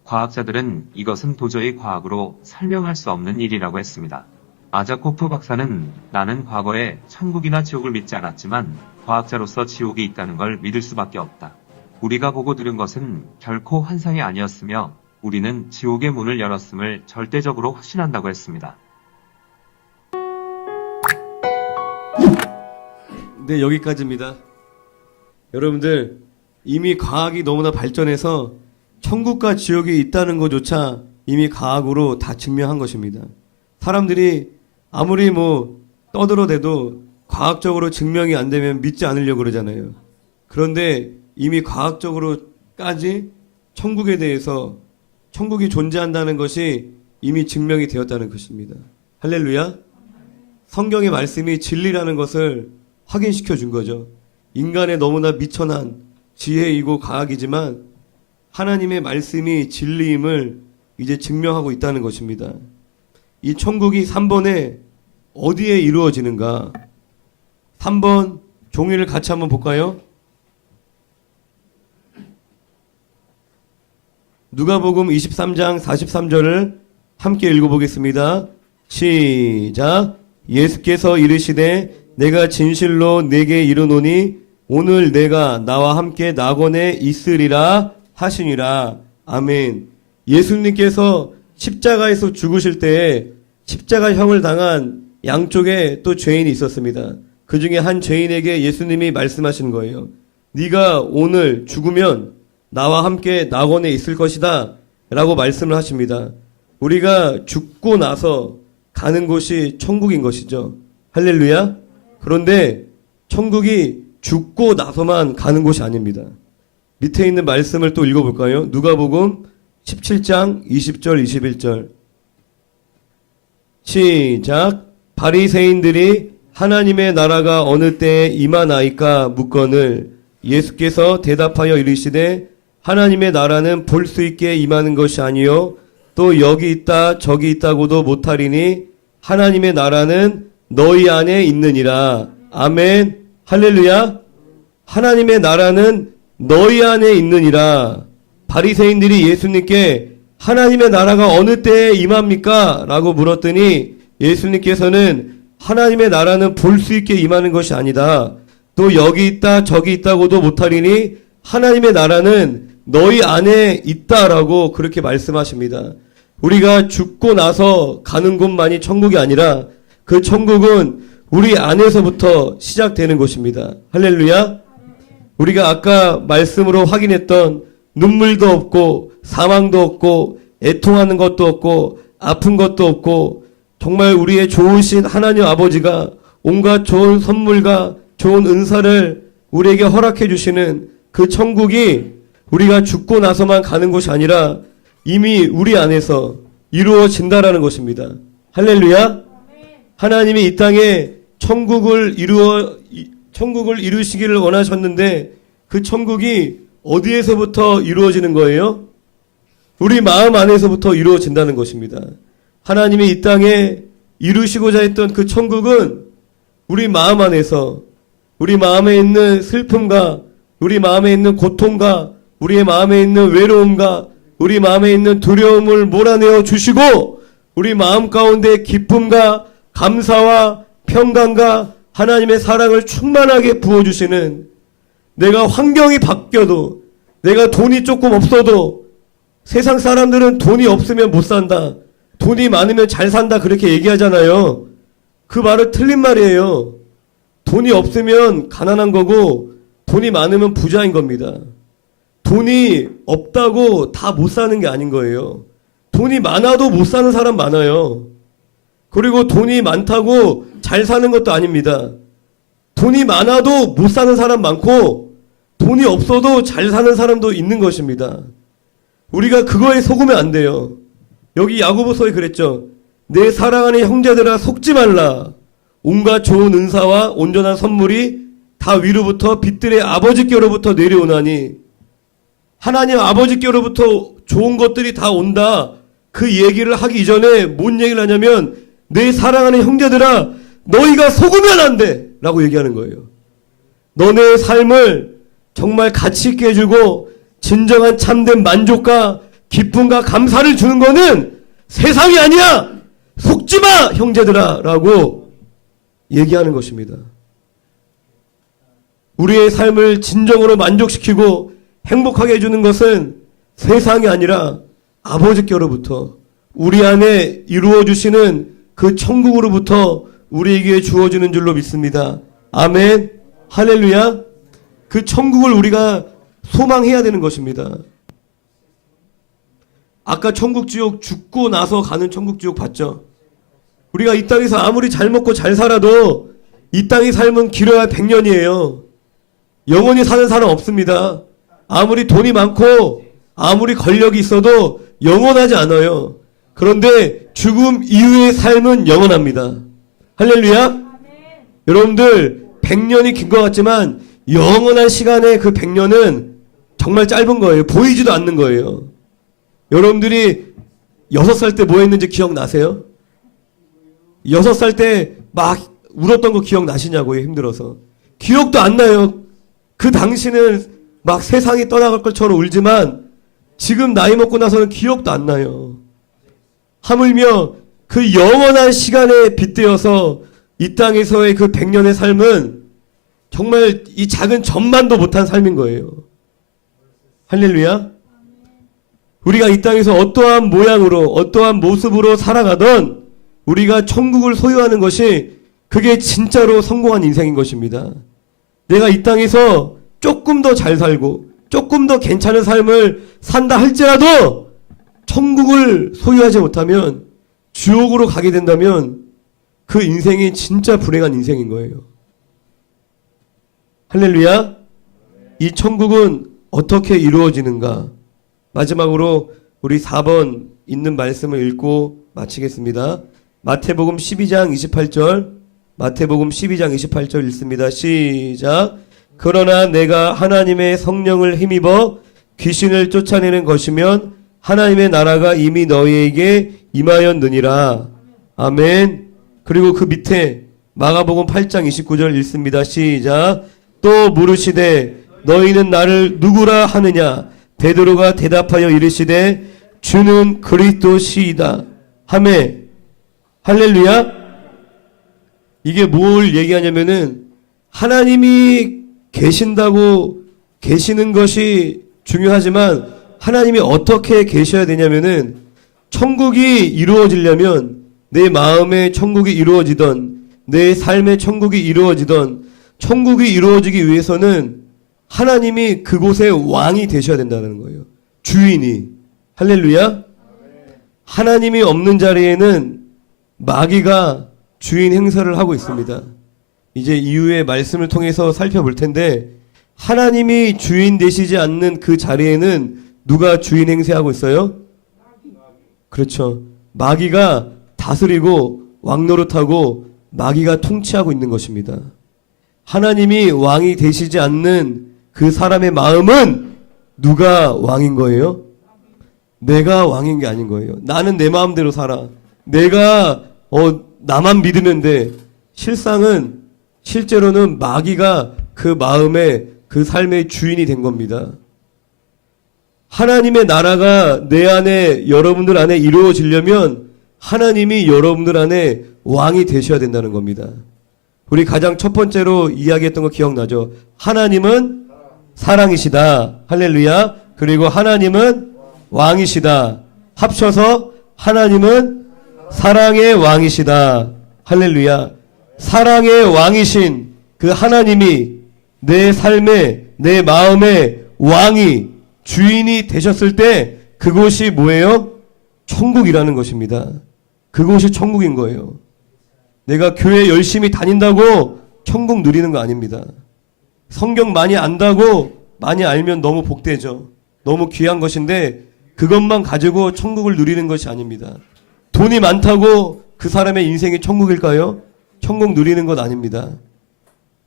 과학자들은 이것은 도저히 과학으로 설명할 수 없는 일이라고 했습니다. 아자코프 박사는 나는 과거에 천국이나 지옥을 믿지 않았지만 과학자로서 지옥이 있다는 걸 믿을 수밖에 없다. 우리가 보고 들은 것은 결코 환상이 아니었으며 우리는 지옥의 문을 열었음을 절대적으로 확신한다고 했습니다. 네, 여기까지입니다. 여러분들, 이미 과학이 너무나 발전해서 천국과 지옥이 있다는 것조차 이미 과학으로 다 증명한 것입니다. 사람들이 아무리 떠들어대도 과학적으로 증명이 안 되면 믿지 않으려고 그러잖아요. 그런데 이미 과학적으로까지 천국에 대해서 천국이 존재한다는 것이 이미 증명이 되었다는 것입니다. 할렐루야. 성경의 말씀이 진리라는 것을 확인시켜 준 거죠. 인간의 너무나 미천한 지혜이고 과학이지만 하나님의 말씀이 진리임을 이제 증명하고 있다는 것입니다. 이 천국이 3번에 어디에 이루어지는가? 3번 종이를 같이 한번 볼까요? 누가복음 23장 43절을 함께 읽어보겠습니다. 시작. 예수께서 이르시되 내가 진실로 내게 이르노니 오늘 내가 나와 함께 낙원에 있으리라 하시니라. 아멘. 예수님께서 십자가에서 죽으실 때에 십자가형을 당한 양쪽에 또 죄인이 있었습니다. 그 중에 한 죄인에게 예수님이 말씀하신 거예요. 네가 오늘 죽으면 나와 함께 낙원에 있을 것이다 라고 말씀을 하십니다. 우리가 죽고 나서 가는 곳이 천국인 것이죠. 할렐루야. 그런데 천국이 죽고 나서만 가는 곳이 아닙니다. 밑에 있는 말씀을 또 읽어볼까요? 누가복음 17장 20절 21절 시작. 바리새인들이 하나님의 나라가 어느 때에 임하나이까 묻거늘 예수께서 대답하여 이르시되 하나님의 나라는 볼 수 있게 임하는 것이 아니요 또 여기 있다 저기 있다고도 못하리니 하나님의 나라는 너희 안에 있느니라. 아멘. 할렐루야. 하나님의 나라는 너희 안에 있느니라. 바리새인들이 예수님께 하나님의 나라가 어느 때에 임합니까? 라고 물었더니 예수님께서는 하나님의 나라는 볼 수 있게 임하는 것이 아니다. 또 여기 있다 저기 있다고도 못하리니 하나님의 나라는 너희 안에 있다라고 그렇게 말씀하십니다. 우리가 죽고 나서 가는 곳만이 천국이 아니라 그 천국은 우리 안에서부터 시작되는 곳입니다. 할렐루야. 우리가 아까 말씀으로 확인했던 눈물도 없고 사망도 없고 애통하는 것도 없고 아픈 것도 없고 정말 우리의 좋으신 하나님 아버지가 온갖 좋은 선물과 좋은 은사를 우리에게 허락해 주시는 그 천국이 우리가 죽고 나서만 가는 곳이 아니라 이미 우리 안에서 이루어진다라는 것입니다. 할렐루야. 하나님이 이 땅에 천국을 이루시기를 원하셨는데 그 천국이 어디에서부터 이루어지는 거예요? 우리 마음 안에서부터 이루어진다는 것입니다. 하나님이 이 땅에 이루시고자 했던 그 천국은 우리 마음 안에서 우리 마음에 있는 슬픔과 우리 마음에 있는 고통과 우리의 마음에 있는 외로움과 우리 마음에 있는 두려움을 몰아내어 주시고 우리 마음 가운데 기쁨과 감사와 평강과 하나님의 사랑을 충만하게 부어주시는 내가 환경이 바뀌어도 내가 돈이 조금 없어도 세상 사람들은 돈이 없으면 못 산다. 돈이 많으면 잘 산다. 그렇게 얘기하잖아요. 그 말은 틀린 말이에요. 돈이 없으면 가난한 거고 돈이 많으면 부자인 겁니다. 돈이 없다고 다 못 사는 게 아닌 거예요. 돈이 많아도 못 사는 사람 많아요. 그리고 돈이 많다고 잘 사는 것도 아닙니다. 돈이 많아도 못 사는 사람 많고 돈이 없어도 잘 사는 사람도 있는 것입니다. 우리가 그거에 속으면 안 돼요. 여기 야고보서에 그랬죠. 내 사랑하는 형제들아 속지 말라. 온갖 좋은 은사와 온전한 선물이 다 위로부터 빛들의 아버지께로부터 내려오나니 하나님 아버지께로부터 좋은 것들이 다 온다. 그 얘기를 하기 이전에 뭔 얘기를 하냐면 내 사랑하는 형제들아 너희가 속으면 안 돼 라고 얘기하는 거예요. 너네의 삶을 정말 가치 있게 해주고 진정한 참된 만족과 기쁨과 감사를 주는 거는 세상이 아니야. 속지마 형제들아 라고 얘기하는 것입니다. 우리의 삶을 진정으로 만족시키고 행복하게 해주는 것은 세상이 아니라 아버지께로부터 우리 안에 이루어주시는 그 천국으로부터 우리에게 주어지는 줄로 믿습니다. 아멘. 할렐루야. 그 천국을 우리가 소망해야 되는 것입니다. 아까 천국 지옥 죽고 나서 가는 천국 지옥 봤죠? 우리가 이 땅에서 아무리 잘 먹고 잘 살아도 이 땅의 삶은 길어야 100년이에요. 영원히 사는 사람 없습니다. 아무리 돈이 많고 아무리 권력이 있어도 영원하지 않아요. 그런데 죽음 이후의 삶은 영원합니다. 할렐루야. 여러분들 100년이 긴 것 같지만 영원한 시간의 그 100년은 정말 짧은 거예요. 보이지도 않는 거예요. 여러분들이 6살 때 뭐 했는지 기억나세요? 6살 때 막 울었던 거 기억나시냐고요? 힘들어서. 기억도 안 나요. 그 당시는 막 세상이 떠나갈 것처럼 울지만 지금 나이 먹고 나서는 기억도 안 나요. 하물며 그 영원한 시간에 빗대어서 이 땅에서의 그 100년의 삶은 정말 이 작은 점만도 못한 삶인 거예요. 할렐루야. 우리가 이 땅에서 어떠한 모양으로 어떠한 모습으로 살아가던 우리가 천국을 소유하는 것이 그게 진짜로 성공한 인생인 것입니다. 내가 이 땅에서 조금 더 잘 살고 조금 더 괜찮은 삶을 산다 할지라도 천국을 소유하지 못하면 지옥으로 가게 된다면 그 인생이 진짜 불행한 인생인 거예요. 할렐루야. 이 천국은 어떻게 이루어지는가? 마지막으로 우리 4번 있는 말씀을 읽고 마치겠습니다. 마태복음 12장 28절, 마태복음 12장 28절 읽습니다. 시작. 그러나 내가 하나님의 성령을 힘입어 귀신을 쫓아내는 것이면 하나님의 나라가 이미 너희에게 임하였느니라. 아멘. 그리고 그 밑에 마가복음 8장 29절 읽습니다. 시작. 또 물으시되 너희는 나를 누구라 하느냐? 베드로가 대답하여 이르시되 주는 그리스도시이다 하매. 할렐루야. 이게 뭘 얘기하냐면은 하나님이 계신다고 계시는 것이 중요하지만 하나님이 어떻게 계셔야 되냐면은 천국이 이루어지려면 내 마음의 천국이 이루어지던 내 삶의 천국이 이루어지던 천국이 이루어지기 위해서는 하나님이 그곳의 왕이 되셔야 된다는 거예요. 주인이. 할렐루야. 하나님이 없는 자리에는 마귀가 주인 행사를 하고 있습니다. 이제 이후의 말씀을 통해서 살펴볼 텐데 하나님이 주인 되시지 않는 그 자리에는 누가 주인 행세하고 있어요? 그렇죠. 마귀가 다스리고 왕노릇하고 마귀가 통치하고 있는 것입니다. 하나님이 왕이 되시지 않는 그 사람의 마음은 누가 왕인 거예요? 내가 왕인 게 아닌 거예요. 나는 내 마음대로 살아. 내가 나만 믿으면 돼. 실제로는 마귀가 그 마음의 그 삶의 주인이 된 겁니다. 하나님의 나라가 내 안에 여러분들 안에 이루어지려면 하나님이 여러분들 안에 왕이 되셔야 된다는 겁니다. 우리 가장 첫 번째로 이야기했던 거 기억나죠? 하나님은 사랑이시다. 할렐루야. 그리고 하나님은 왕이시다. 합쳐서 하나님은 사랑의 왕이시다. 할렐루야. 사랑의 왕이신 그 하나님이 내 삶에 내 마음의 왕이 주인이 되셨을 때 그곳이 뭐예요? 천국이라는 것입니다. 그곳이 천국인 거예요. 내가 교회 열심히 다닌다고 천국 누리는 거 아닙니다. 성경 많이 안다고 많이 알면 너무 복되죠. 너무 귀한 것인데 그것만 가지고 천국을 누리는 것이 아닙니다. 돈이 많다고 그 사람의 인생이 천국일까요? 천국 누리는 것 아닙니다.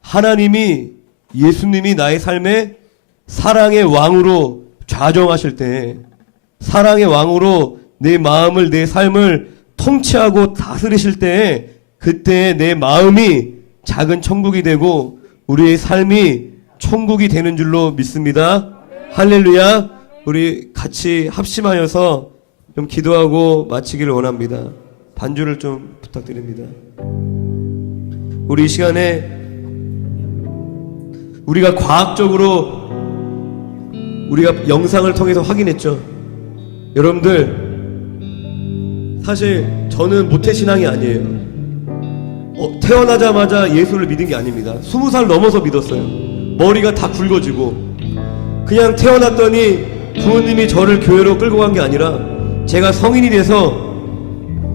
하나님이 예수님이 나의 삶에 사랑의 왕으로 좌정하실 때 사랑의 왕으로 내 마음을 내 삶을 통치하고 다스리실 때 그때 내 마음이 작은 천국이 되고 우리의 삶이 천국이 되는 줄로 믿습니다. 할렐루야. 우리 같이 합심하여서 좀 기도하고 마치기를 원합니다. 반주를 좀 부탁드립니다. 우리 이 시간에 우리가 과학적으로 우리가 영상을 통해서 확인했죠. 여러분들 사실 저는 모태신앙이 아니에요. 태어나자마자 예수를 믿은 게 아닙니다. 20살 넘어서 믿었어요. 머리가 다 굵어지고 그냥 태어났더니 부모님이 저를 교회로 끌고 간 게 아니라 제가 성인이 돼서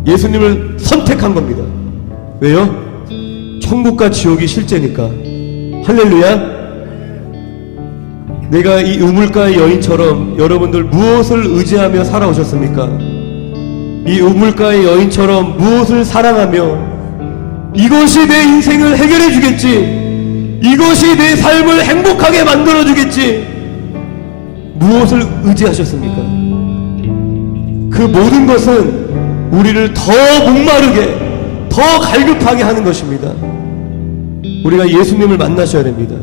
예수님을 선택한 겁니다. 왜요? 천국과 지옥이 실제니까. 할렐루야. 내가 이 우물가의 여인처럼 여러분들 무엇을 의지하며 살아오셨습니까? 이 우물가의 여인처럼 무엇을 사랑하며 이것이 내 인생을 해결해 주겠지, 이것이 내 삶을 행복하게 만들어 주겠지, 무엇을 의지하셨습니까? 그 모든 것은 우리를 더 목마르게, 더 갈급하게 하는 것입니다. 우리가 예수님을 만나셔야 됩니다.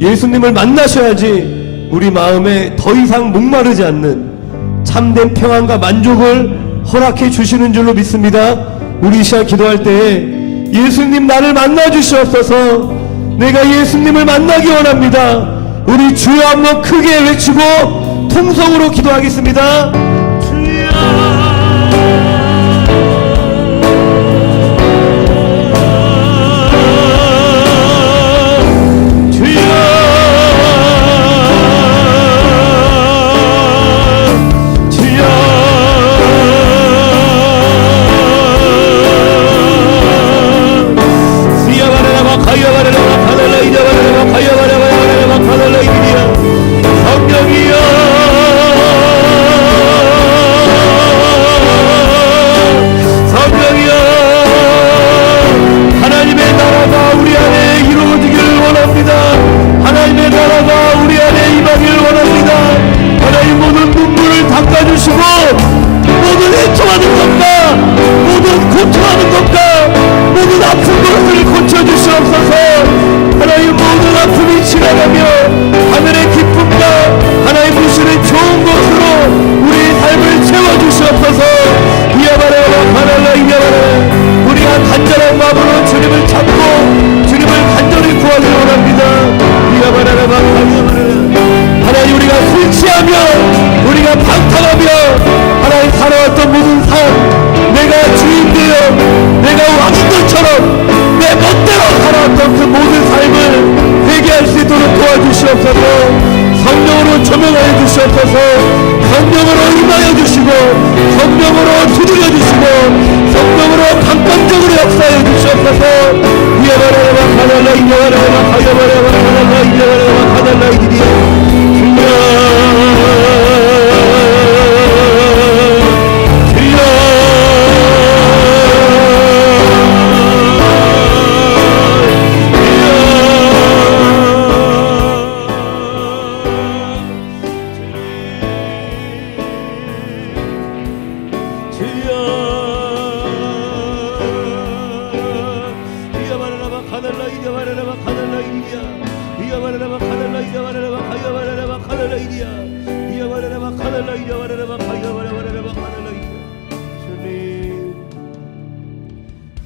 예수님을 만나셔야지 우리 마음에 더 이상 목마르지 않는 참된 평안과 만족을 허락해 주시는 줄로 믿습니다. 우리 이 시간 기도할 때에 예수님 나를 만나 주시옵소서, 내가 예수님을 만나기 원합니다. 우리 주여 한번 크게 외치고 통성으로 기도하겠습니다. 하나님, 우리가 술 취하며 우리가 방탕하며 하나님 살아왔던 모든 삶, 내가 주인 되어 내가 왕인 것처럼 내 멋대로 살아왔던 그 모든 삶을 회개할 수 있도록 도와주시옵소서. 성령으로 조명하여 주시옵소서. 성령으로 임하여 주시고 성령으로 두드려 주시고 성령으로 강권적으로 역사해 주시옵소서. 이여바라바 카달라 이여바라바 가여바라바 카달라 이여바라바 카달라 이디리여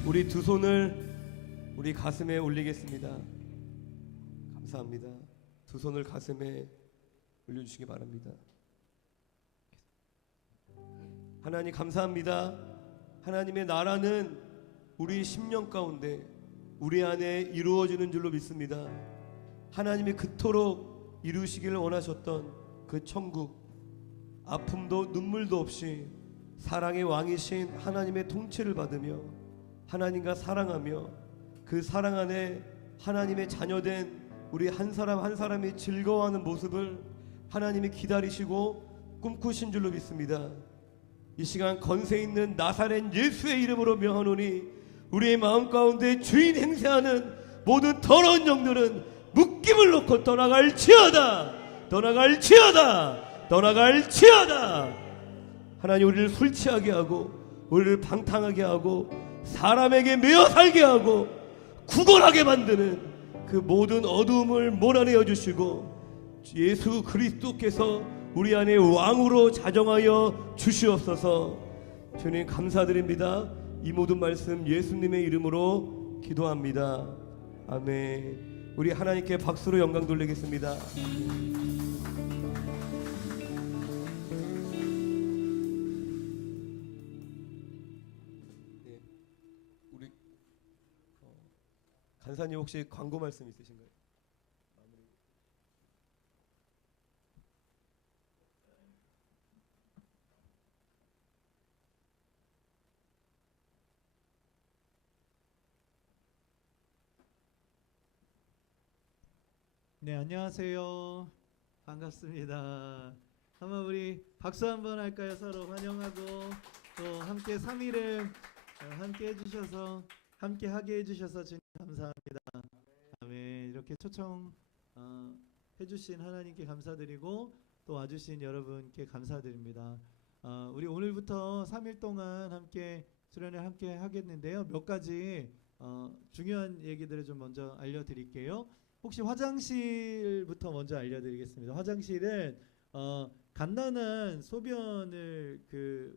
우리 두 손을 우리 가슴에 올리겠습니다. 감사합니다. 두 손을 가슴에 올려주시기 바랍니다. 하나님 감사합니다. 하나님의 나라는 우리 심령 가운데 우리 안에 이루어지는 줄로 믿습니다. 하나님이 그토록 이루시기를 원하셨던 그 천국, 아픔도 눈물도 없이 사랑의 왕이신 하나님의 통치를 받으며 하나님과 사랑하며 그 사랑 안에 하나님의 자녀된 우리 한 사람 한 사람이 즐거워하는 모습을 하나님이 기다리시고 꿈꾸신 줄로 믿습니다. 이 시간 건세 있는 나사렛 예수의 이름으로 명하노니 우리의 마음 가운데 주인 행세하는 모든 더러운 영들은 묶임을 놓고 떠나갈지어다, 떠나갈지어다, 떠나갈지어다. 하나님, 우리를 술 취하게 하고 우리를 방탕하게 하고 사람에게 매여 살게 하고 구걸하게 만드는 그 모든 어두움을 몰아내어 주시고 예수 그리스도께서 우리 안에 왕으로 자정하여 주시옵소서. 주님 감사드립니다. 이 모든 말씀 예수님의 이름으로 기도합니다. 아멘. 우리 하나님께 박수로 영광 돌리겠습니다. 간사님 혹시 광고 말씀 있으신가요? 네, 안녕하세요. 반갑습니다. 한번 우리 박수 한번 할까요? 서로 환영하고 또 함께 3일을 함께 해주셔서 함께 하게 해주셔서 주님 감사합니다. 아멘. 이렇게 초청 해주신 하나님께 감사드리고 또 와주신 여러분께 감사드립니다. 우리 오늘부터 3일 동안 함께 수련회 함께 하겠는데요. 몇 가지 중요한 얘기들을 좀 먼저 알려드릴게요. 혹시 화장실부터 먼저 알려드리겠습니다. 화장실은 간단한 소변을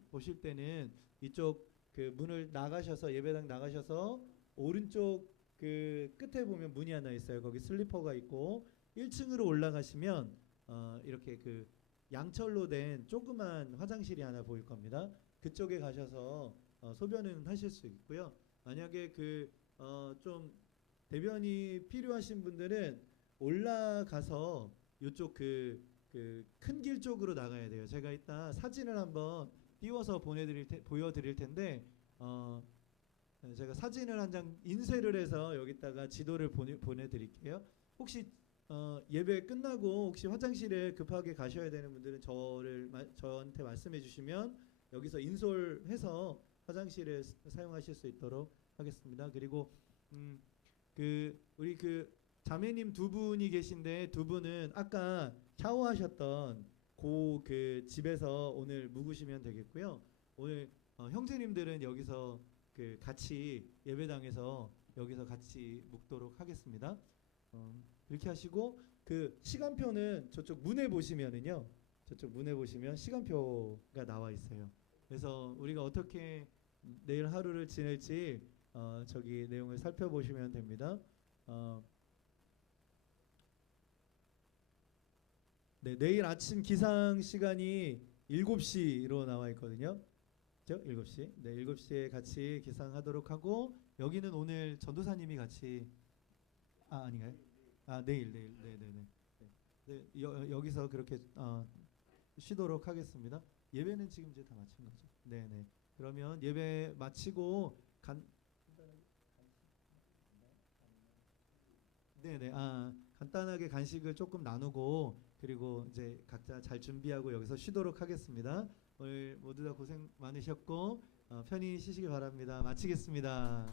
보실 때는 이쪽 문을 나가셔서 예배당 나가셔서 오른쪽 끝에 보면 문이 하나 있어요. 거기 슬리퍼가 있고 1층으로 올라가시면 이렇게 양철로 된 조그만 화장실이 하나 보일 겁니다. 그쪽에 가셔서 소변은 하실 수 있고요. 만약에 좀 대변이 필요하신 분들은 올라가서 이쪽 큰 길 쪽으로 나가야 돼요. 제가 이따 사진을 한번 띄워서 보여드릴 텐데 제가 사진을 한 장 인쇄를 해서 여기다가 지도를 보내드릴게요. 혹시 예배 끝나고 혹시 화장실에 급하게 가셔야 되는 분들은 저한테 말씀해 주시면 여기서 인솔해서 화장실에 사용하실 수 있도록 하겠습니다. 그리고 우리 자매님 두 분이 계신데 두 분은 아까 샤워하셨던 집에서 오늘 묵으시면 되겠고요. 오늘 형제님들은 여기서 같이 예배당에서 여기서 같이 묵도록 하겠습니다. 이렇게 하시고 시간표는 저쪽 문에 보시면은요. 저쪽 문에 보시면 시간표가 나와 있어요. 그래서 우리가 어떻게 내일 하루를 지낼지 저기 내용을 살펴보시면 됩니다. 네, 내일 아침 기상 시간이 7시로 나와 있거든요. 그죠? 7시. 네, 7시에 같이 기상하도록 하고 여기는 오늘 전도사님이 같이 아닌가요? 내일. 네, 여기서 그렇게 쉬도록 하겠습니다. 예배는 지금 이제 다 마친 거죠. 네. 그러면 예배 마치고 간단하게 간식을 조금 나누고 그리고 이제 각자 잘 준비하고 여기서 쉬도록 하겠습니다. 오늘 모두 다 고생 많으셨고 편히 쉬시기 바랍니다. 마치겠습니다.